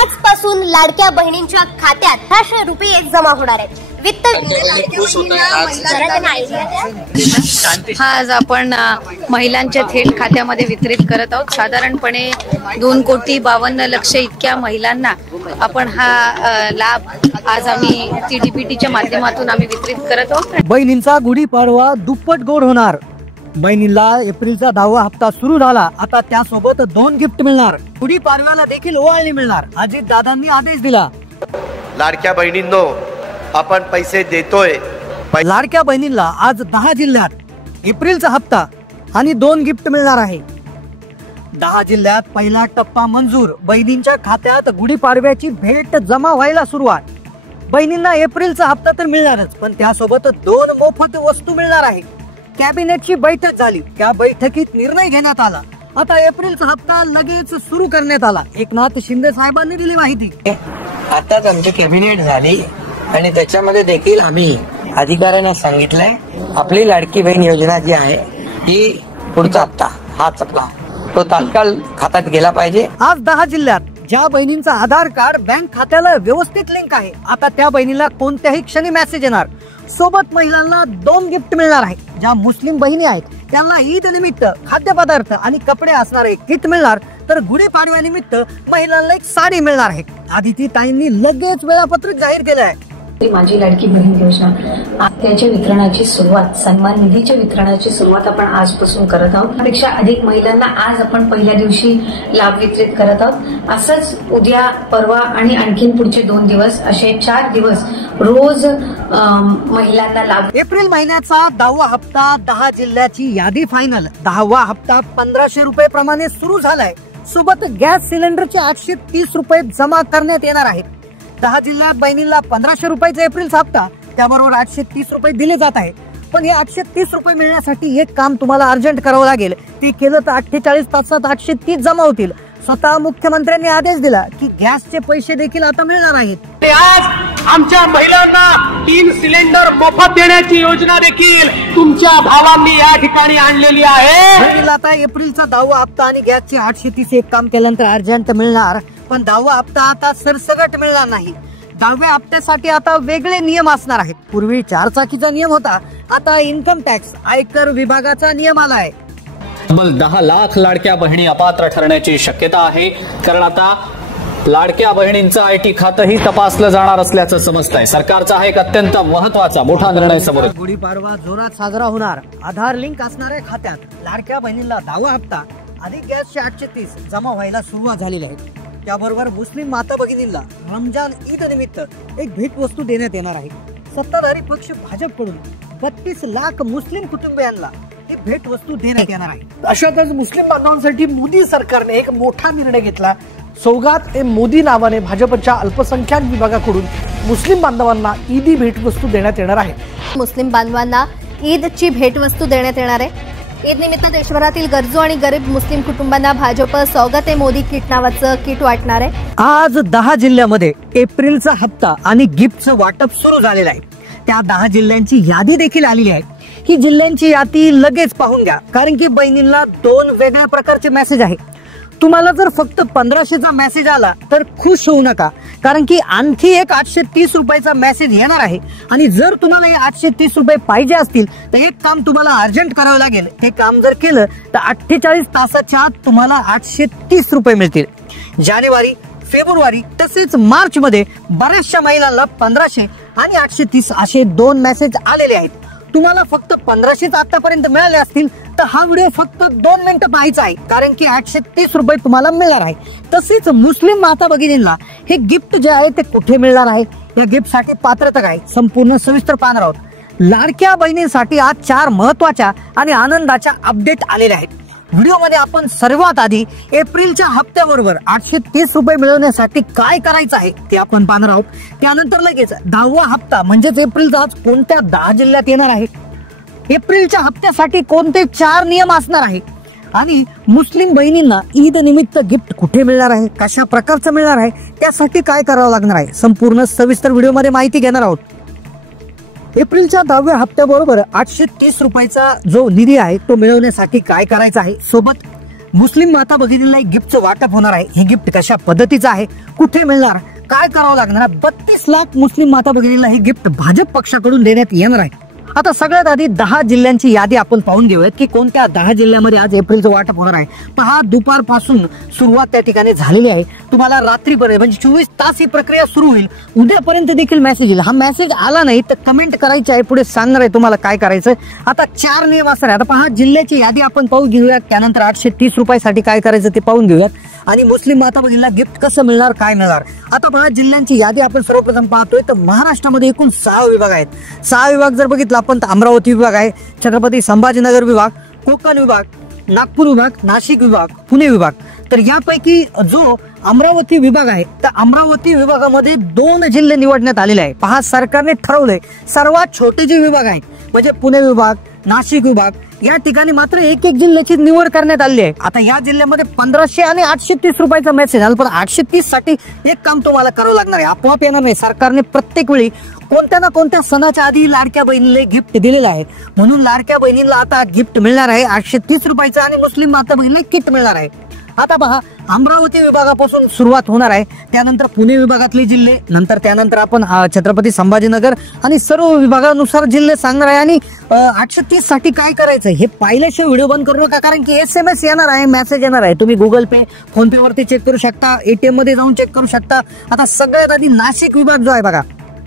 आजपासून लाडक्या बहिणींच्या खात्यात 500 रुपये जमा होणार आहेत। वित्त आज आपण महिलांच्या थेट खात्यामध्ये वितरित करत आहोत। साधारणपणे 2,52,00,000 इतक्या महिलांना आपण हा लाभ आज आम्ही TDPTच्या माध्यमातून आम्ही वितरित करत आहोत। बहिणींचा गुढीपाडवा दुप्पट गोड होणार। बहिणीला एप्रिलचा 10वा हप्ता सुरू झाला। आता त्यासोबत 2 गिफ्ट मिळणार। गुढीपाडव्याला देखील ओवाळणी मिळणार। अजित दादांनी आदेश दिला। लाडक्या बहिणींनो, आपण पैसे देतोय। लाडक्या बहिणींना आज 10 जिल्ह्यात एप्रिलचा हप्ता आणि 2 गिफ्ट मिळणार आहे। 10 जिल्ह्यात पहिला टप्पा मंजूर। बहिणींच्या खात्यात गुढीपाडव्याची भेट जमा व्हायला सुरुवात। बहिणींना एप्रिलचा हप्ता तर मिळणारच, पण त्यासोबत 2 मोफत वस्तू मिळणार आहे। कॅबिनेटची बैठक झाली। त्या बैठकीत निर्णय घेण्यात आला। आता एप्रिलचा हप्ता लगेच सुरू करण्यात आला। एकनाथ शिंदे साहेबांनी दिली माहिती। आताच आमची कॅबिनेट झाली आणि त्याच्यामध्ये देखील आम्ही अधिकाऱ्यांना सांगितलंय आपली लाडकी बहीण योजना जी आहे ही पुढचा हप्ता हाच हप्ता तो तात्काळ खात्यात गेला पाहिजे। आज 10 जिल्ह्यात ज्या बहिणींचा आधार कार्ड बँक खात्याला व्यवस्थित लिंक आहे, आता त्या बहिणीला कोणत्याही क्षणी मेसेज येणार। सोबत महिलांना 2 गिफ्ट मिळणार आहे। ज्या मुस्लिम बहिणी आहेत त्यांना ईद निमित्त खाद्यपदार्थ आणि कपडे असणारे किट मिळणार, तर गुढीपाडव्यानिमित्त महिलांना एक साडी मिळणार आहे। आदिती ताईंनी लगेच वेळापत्रक जाहीर केलं आहे। माझी लाडकी बहीण योजना त्याच्या वितरणाची सुरुवात, सन्मान निधीच्या वितरणाची सुरुवात आपण आजपासून करत आहोत। त्यापेक्षा अधिक महिलांना आज आपण पहिल्या दिवशी लाभ वितरित करत आहोत। असंच उद्या, परवा आणि आणखीन पुढचे 2 दिवस असे 4 दिवस रोज महिलांना लाभ। एप्रिल महिन्याचा 10वा हप्ता 10 जिल्ह्याची यादी फायनल। 10वा हप्ता 1500 रुपये प्रमाणे सुरू झालाय। सोबत गॅस सिलेंडरचे 830 रुपये जमा करण्यात येणार आहेत। 10 जिल्ह्यात बहिणीला 1500 रुपयाचा एप्रिलचा हप्ता, त्याबरोबर 830 रुपये दिले जात आहे। पण हे 830 रुपये मिळण्यासाठी एक काम तुम्हाला अर्जंट करावं लागेल। ते केलं तर 48 तासात 830 जमा होतील। स्वतः मुख्यमंत्र्यांनी आदेश दिला की गॅसचे पैसे देखील आता मिळणार आहेत। आज आमच्या महिलांना 3 सिलेंडर मोफत देण्याची योजना देखील तुमच्या भावांनी या ठिकाणी आणलेली आहे। आता एप्रिलचा 10वा हप्ता आणि गॅसचे 830 एक काम केल्यानंतर अर्जंट मिळणार, पण 10वा हप्ता आता सरसकट मिळणार नाही। 10व्या हप्त्यासाठी आता वेगळे नियम असणार आहेत। पूर्वी 4 चाकीचा नियम होता, आता इन्कम टॅक्स आयकर विभागाचा नियम आलाय। तब्बल 10 लाख लाडक्या बहिणी अपात्र ठरण्याची शक्यता आहे, कारण आता लाडक्या बहिणींचं IT खातंही तपासलं जाणार असल्याचं समजतंय। सरकारचा हा एक अत्यंत महत्वाचा मोठा निर्णय समोर आहे। गुढीपाडवा जोरात साजरा होणार। आधार लिंक असणाऱ्या खात्यात लाडक्या बहिणींना 10वा हप्ता आणि गॅसचे 830 जमा व्हायला सुरुवात झालेली आहे। त्याबरोबर मुस्लिम माता भगिनींना रमजान ईद निमित्त एक भेटवस्तू देण्यात येणार आहे। सत्ताधारी पक्ष भाजपकडून 32 लाख मुस्लिम कुटुंबियांना एक भेटवस्तू देण्यात येणार आहे। अशातच मुस्लिम बांधवांसाठी मोदी सरकारने एक मोठा निर्णय घेतला। सौगात-ए-मोदी नावाने भाजपच्या अल्पसंख्याक विभागाकडून मुस्लिम बांधवांना ईदी भेटवस्तू देण्यात येणार आहे। मुस्लिम बांधवांना ईदची भेटवस्तू देण्यात येणार आहे। ईद निमित्त देशभरातील गरजू आणि गरीब मुस्लिम कुटुंबांना भाजप सौगात-ए-मोदी किट नावाचं किट वाटणार आहे। आज 10 जिल्ह्यामध्ये एप्रिलचा हप्ता आणि गिफ्टचं वाटप सुरू झालेलं आहे। त्या 10 जिल्ह्यांची यादी देखील आलेली आहे। ही जिल्ह्यांची यादी लगेच पाहून घ्या, कारण की बहिणींना 2 वेगळ्या प्रकारचे मेसेज आहे। तुम्हाला जर फक्त 1500चा मेसेज आला तर खुश होऊ नका, कारण की आणखी एक 830 रुपयाचा मेसेज येणार आहे। आणि जर तुम्हाला हे 830 रुपये पाहिजे असतील तर एक काम तुम्हाला अर्जंट करावं लागेल। हे काम जर केलं तर 48 तासाच्या आत तुम्हाला 830 रुपये मिळतील। जानेवारी, फेब्रुवारी तसेच मार्च मध्ये बऱ्याचशा महिलांना 1500 आणि 830 असे 2 मेसेज आलेले आहेत। तुम्हाला फक्त 1500 आतापर्यंत मिळाले असतील तर हा व्हिडिओ फक्त 2 मिनिटं पाहायचा आहे, कारण की 830 रुपये तुम्हाला मिळणार आहे। तसेच मुस्लिम माता भगिनींना हे गिफ्ट जे आहे ते कुठे मिळणार आहे, या गिफ्ट साठी पात्रता काय, संपूर्ण सविस्तर पाहणार आहोत। लाडक्या बहिणींसाठी आज 4 महत्वाच्या आणि आनंदाच्या अपडेट आलेल्या आहेत। व्हिडिओमध्ये आपण सर्वात आधी एप्रिलच्या हप्त्याबरोबर 830 रुपये मिळवण्यासाठी काय करायचं आहे ते आपण पाहणार आहोत। त्यानंतर लगेच 10वा हप्ता म्हणजेच एप्रिलचा आज कोणत्या 10 जिल्ह्यात येणार आहे, एप्रिलच्या हप्त्यासाठी कोणते 4 नियम असणार आहे, आणि मुस्लिम बहिणींना ईद निमित्त गिफ्ट कुठे मिळणार आहे, कशा प्रकारचं मिळणार आहे, त्यासाठी काय करावं लागणार आहे, संपूर्ण सविस्तर व्हिडिओमध्ये माहिती घेणार आहोत। एप्रिलच्या 10व्या हप्त्याबरोबर 830 रुपयाचा जो निधी आहे तो मिळवण्यासाठी काय करायचं आहे, सोबत मुस्लिम माता भगिनींना गिफ्टचं वाटप होणार आहे. हे गिफ्ट कशा पद्धतीचं आहे, कुठे मिळणार, काय करावं लागणार? 32 लाख मुस्लिम माता भगिनींना हे गिफ्ट भाजप पक्षाकडून देण्यात येणार आहे. आता सगळ्यात आधी 10 जिल्ह्यांची यादी आपण पाहून घेऊयात की कोणत्या 10 जिल्ह्यामध्ये आज एप्रिलचं वाटप होणार आहे. पहा, दुपारपासून सुरुवात त्या ठिकाणी झालेली आहे. तुम्हाला रात्रीपर्यंत म्हणजे 24 तास ही प्रक्रिया सुरू होईल. उद्यापर्यंत देखील मेसेज येईल. हा मेसेज आला नाही तर कमेंट करायची आहे, पुढे सांगणार आहे तुम्हाला काय करायचं. आता 4 नियम असणार. आता पहा, जिल्ह्याची यादी आपण पाहून घेऊयात. त्यानंतर 830 रुपयासाठी काय करायचं ते पाहून घेऊयात आणि मुस्लिम माता भगिनीला गिफ्ट कसं मिळणार, काय मिळणार. आता पहा, जिल्ह्यांची यादी आपण सर्वप्रथम पाहतोय तर महाराष्ट्रामध्ये एकूण 6 विभाग आहेत. 6 विभाग जर बघितला आपण तर अमरावती विभाग आहे, छत्रपती संभाजीनगर विभाग, कोकण विभाग, नागपूर विभाग, नाशिक विभाग, पुणे विभाग. तर यापैकी जो अमरावती विभाग आहे तर अमरावती विभागामध्ये 2 जिल्हे निवडण्यात आलेले आहे. पहा, सरकारने ठरवलंय सर्वात छोटे जे विभाग आहेत म्हणजे पुणे विभाग, नाशिक विभाग या ठिकाणी मात्र एक जिल्ह्याची निवड करण्यात आली आहे. आता या जिल्ह्यामध्ये 1500 आणि 830 रुपयाचा मेसेज आला. पण 830 साठी एक काम तुम्हाला करावं लागणार आहे, आपोआप येणार नाही. सरकारने प्रत्येक वेळी कोणत्या ना कोणत्या सणाच्या आधी लाडक्या बहिणीला गिफ्ट दिलेलं आहे. म्हणून लाडक्या बहिणीला आता गिफ्ट मिळणार आहे 830 रुपयाचं आणि मुस्लिम माता बहिणीला किट मिळणार आहे. आता पहा, अमरावती विभागापासून सुरुवात होणार आहे, त्यानंतर पुणे विभागातले जिल्हे, नंतर त्यानंतर आपण छत्रपती संभाजीनगर आणि सर्व विभागानुसार जिल्हे सांगणार आहे. आणि 830 साठी काय करायचं हे पाहिल्याशिवाय व्हिडिओ बंद करू नका, कारण की SMS येणार आहे, मेसेज येणार आहे. तुम्ही गुगल पे, फोन पे वरती चेक करू शकता, ATM मध्ये जाऊन चेक करू शकता. आता सगळ्यात आधी नाशिक विभाग जो आहे बघा,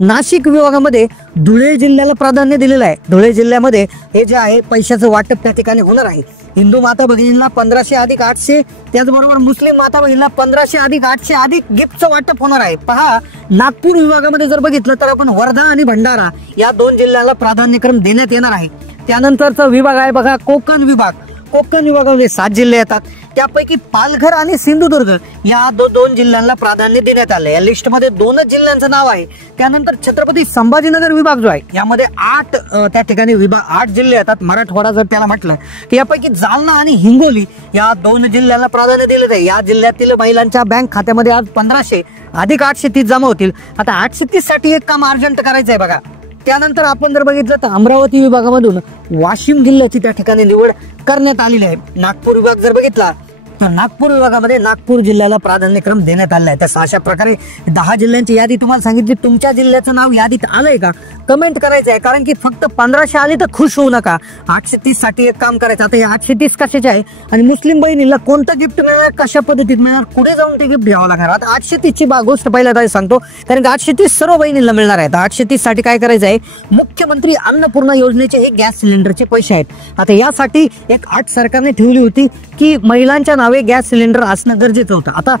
नाशिक विभागामध्ये धुळे जिल्ह्याला प्राधान्य दिलेलं आहे. धुळे जिल्ह्यामध्ये हे जे आहे पैशाचं वाटप त्या ठिकाणी होणार आहे. हिंदू माता भगिनींना 1500 अधिक 800, त्याचबरोबर मुस्लिम माता भगिनींना 1500 अधिक 800 अधिक गिफ्टचं वाटप होणार आहे. पहा, नागपूर विभागामध्ये जर बघितलं तर आपण वर्धा आणि भंडारा या 2 जिल्ह्याला प्राधान्यक्रम देण्यात येणार आहे. त्यानंतरचा विभाग आहे बघा कोकण विभाग. कोकण विभागामध्ये 7 जिल्हे येतात, त्यापैकी पालघर आणि सिंधुदुर्ग या 2 जिल्ह्यांना प्राधान्य देण्यात आले. या लिस्टमध्ये 2 जिल्ह्यांचं नाव आहे. त्यानंतर छत्रपती संभाजीनगर विभाग जो आहे यामध्ये 8 त्या ठिकाणी विभाग 8 जिल्हे येतात, मराठवाडा जर त्याला म्हटलं तर यापैकी जालना आणि हिंगोली या 2 जिल्ह्यांना प्राधान्य दिले आहे. या जिल्ह्यातील महिलांच्या बँक खात्यामध्ये आज 1500 अधिक 830 जमा होतील. आता 830 साठी एक काम अर्जंट करायचं आहे बघा. त्यानंतर आपण जर बघितलं तर अमरावती विभागामधून वाशिम जिल्ह्याची त्या ठिकाणी निवड करण्यात आलेली आहे. नागपूर विभाग जर बघितला तर नागपूर विभागामध्ये नागपूर जिल्ह्याला प्राधान्यक्रम देण्यात आला आहे. तर अशा प्रकारे 10 जिल्ह्यांची यादी तुम्हाला सांगितली. तुमच्या जिल्ह्याचं नाव यादीत आलंय का कमेंट करायचं आहे, कारण की फक्त 1500 आली तर खुश होऊ नका. 830 साठी एक काम करायचं. आता हे 830 कशाचे आहे आणि मुस्लिम बहिणीला कोणतं गिफ्ट मिळणार, कशा पद्धतीत मिळणार, पुढे जाऊन ते गिफ्ट घ्यावं लागणार. आता 830 ची गोष्ट पहिल्यांदा सांगतो, कारण की 830 सर्व बहिणीला मिळणार आहे. 830 साठी काय करायचं आहे, मुख्यमंत्री अन्नपूर्णा योजनेचे हे गॅस सिलेंडरचे पैसे आहेत. आता यासाठी एक अट सरकारने ठेवली होती की महिलांच्या नावे गॅस सिलेंडर असणं गरजेचं होतं. आता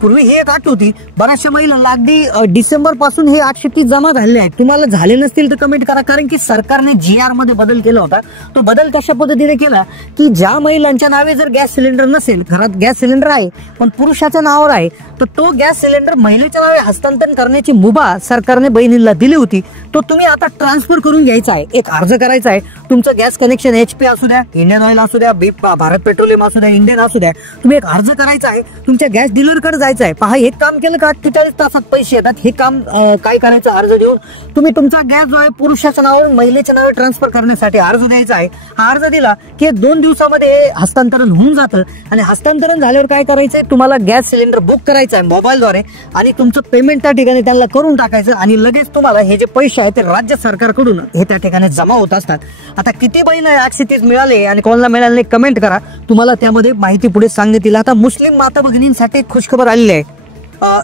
पूर्वी ही एक अट होती, बऱ्याचशा महिलांना अगदी डिसेंबर पासून हे 830 जमा झालेले आहेत. तुम्हाला झाले नसतील तर कमेंट करा, कारण की सरकारने GR मध्ये बदल केला होता. तो बदल कशा पद्धतीने केला की ज्या महिलांच्या नावे जर गॅस सिलेंडर नसेल, घरात गॅस सिलेंडर आहे पण पुरुषाच्या नावावर आहे, तर तो गॅस सिलेंडर महिलेच्या नावे हस्तांतरण करण्याची मुभा सरकारने बहिणींना दिली होती. तो तुम्ही आता ट्रान्सफर करून घ्यायचा आहे. एक अर्ज करायचा आहे. तुमचं गॅस कनेक्शन HP असू द्या, इंडियन ऑइल असू द्या, भारत पेट्रोलियम असू द्या, इंडियन असू द्या, तुम्ही एक अर्ज करायचा आहे. तुमच्या गॅस डीलर कडे जायचं आहे. पहा, हे काम केलं का 48 तासात पैसे येतात. हे काम काय करायचं, अर्ज देऊन तुम्ही तुमचा गॅस जो आहे पुरुषाच्या नावावर महिलेच्या नावे ट्रान्सफर करण्यासाठी अर्ज द्यायचा आहे. हा अर्ज दिला की 2 दिवसामध्ये हस्तांतरण होऊन जातं. आणि हस्तांतरण झाल्यावर काय करायचंय, तुम्हाला गॅस सिलेंडर बुक करायचं आहे मोबाईलद्वारे आणि तुमचं पेमेंट त्या ठिकाणी त्यांना करून टाकायचं आणि लगेच तुम्हाला हे जे पैसे आहेत ते राज्य सरकारकडून हे त्या ठिकाणी जमा होत असतात. आता किती बहिणी 830 मिळाले आणि कोणाला मिळाले नाही कमेंट करा, तुम्हाला त्यामध्ये माहिती पुढे सांगण्यात येईल. आता मुस्लिम माता भगिनींसाठी खुशखबर आलेली आहे.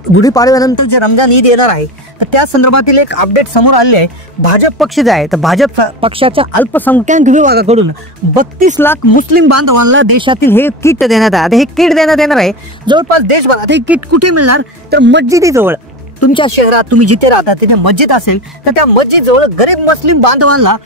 गुढीपाडव्यानंतर जे रमजान ईद येणार आहे तर त्या संदर्भातील एक अपडेट समोर आले आहे. भाजप पक्ष जे आहे तर भाजप पक्षाच्या अल्पसंख्याक विभागाकडून 32 लाख मुस्लिम बांधवांना देशातील हे किट देण्यात आहे. आता हे किट देण्यात येणार आहे जवळपास देशभरात. हे किट कुठे मिळणार तर मस्जिदीजवळ, तुमच्या शहरात तुम्ही जिथे राहता तिथे मस्जिद असेल तर त्या मस्जिद जवळ गरीब मुस्लिम बांधवांना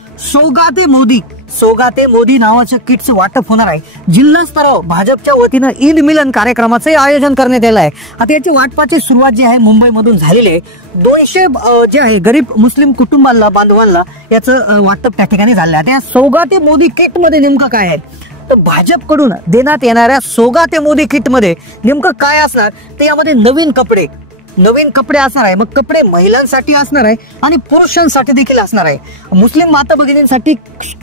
सौगाते मोदी नावाचं किटचं वाटप होणार आहे. जिल्हा स्तरावर भाजपच्या वतीनं ईद मिलन कार्यक्रमाचे आयोजन करण्यात आलं आहे. आता याची वाटपाची सुरुवात जी आहे मुंबईमधून झालेली आहे. 200 जे आहे गरीब मुस्लिम कुटुंबांना बांधवांना याचं वाटप त्या ठिकाणी झालं आहे. त्या सौगाते मोदी किट मध्ये नेमकं काय आहे तर भाजपकडून देण्यात येणाऱ्या सौगाते मोदी किट मध्ये नेमकं काय असणार तर यामध्ये नवीन कपडे असणार आहे. मग कपडे महिलांसाठी असणार आहे आणि पुरुषांसाठी देखील असणार आहे. मुस्लिम माता भगिनींसाठी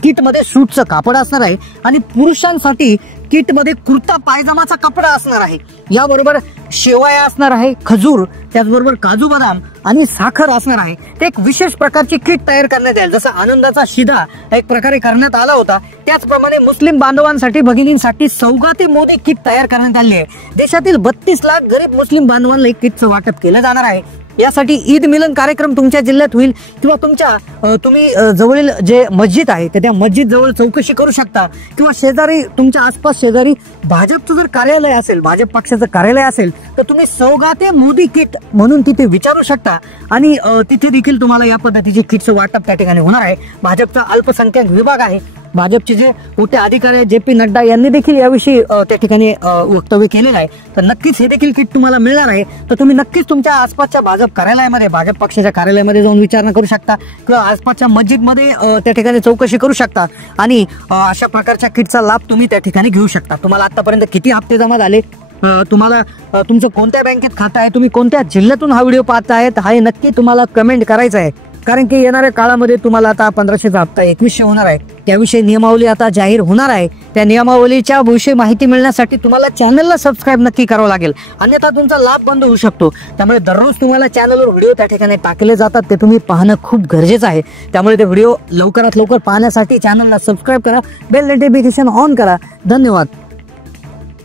किट मध्ये सूटचं कापड असणार आहे आणि पुरुषांसाठी किटमध्ये कुर्ता पायजामाचा कपडा असणार आहे, याबरोबर शेवया असणार आहे, खजूर, त्याचबरोबर काजू बदाम आणि साखर असणार आहे. ते एक विशेष प्रकारची किट तयार करण्यात येईल. जसा आनंदाचा शिदा एक प्रकारे करण्यात आला होता, त्याचप्रमाणे मुस्लिम बांधवांसाठी, भगिनींसाठी सौगाते मोदी किट तयार करण्यात आली आहे. देशातील 32 लाख गरीब मुस्लिम बांधवांना एक किटचं वाटप केलं जाणार आहे. यासाठी ईद मिलन कार्यक्रम तुमच्या जिल्ह्यात होईल किंवा तुमच्या तुम्ही जवळील जे मस्जिद आहे त्या मस्जिद जवळ चौकशी करू शकता, किंवा शेजारी तुमच्या आसपास शेजारी भाजपचं जर कार्यालय असेल, भाजप पक्षाचं कार्यालय असेल, तर तुम्ही सौगाते मोदी किट म्हणून तिथे विचारू शकता आणि तिथे देखील तुम्हाला या पद्धतीचे किटचं वाटप त्या ठिकाणी होणार आहे. भाजपचा अल्पसंख्याक विभाग आहे, भाजपचे जे मोठे अधिकारी आहेत JP नड्डा यांनी देखील याविषयी त्या ठिकाणी वक्तव्य केलेलं आहे. तर नक्कीच हे देखील किट तुम्हाला मिळणार आहे. तर तुम्ही नक्कीच तुमच्या आसपासच्या भाजप कार्यालयामध्ये, भाजप पक्षाच्या कार्यालयामध्ये जाऊन विचारणा करू शकता किंवा आसपासच्या मस्जिदमध्ये त्या ठिकाणी चौकशी करू शकता आणि अशा प्रकारच्या किटचा लाभ तुम्ही त्या ठिकाणी घेऊ शकता. तुम्हाला आतापर्यंत किती हप्ते जमा झाले, तुम्हाला तुमचं कोणत्या बँकेत खातं आहे, तुम्ही कोणत्या जिल्ह्यातून हा व्हिडिओ पाहतायत, हा नक्की तुम्हाला कमेंट करायचं आहे. कारण की येणाऱ्या काळामध्ये तुम्हाला आता 1500चा हप्ता 2100 होणार आहे. त्याविषयी नियमावली आता जाहीर होणार आहे. त्या नियमावलीच्या विषयी माहिती मिळण्यासाठी तुम्हाला चॅनलला सबस्क्राईब नक्की करावं लागेल, अन्यथा तुमचा लाभ बंद होऊ शकतो. त्यामुळे दररोज तुम्हाला चॅनलवर व्हिडिओ त्या ठिकाणी टाकले जातात, ते तुम्ही पाहणं खूप गरजेचं आहे. त्यामुळे ते व्हिडिओ लवकरात लवकर पाहण्यासाठी चॅनलला सबस्क्राईब करा, बेल नोटिफिकेशन ऑन करा. धन्यवाद.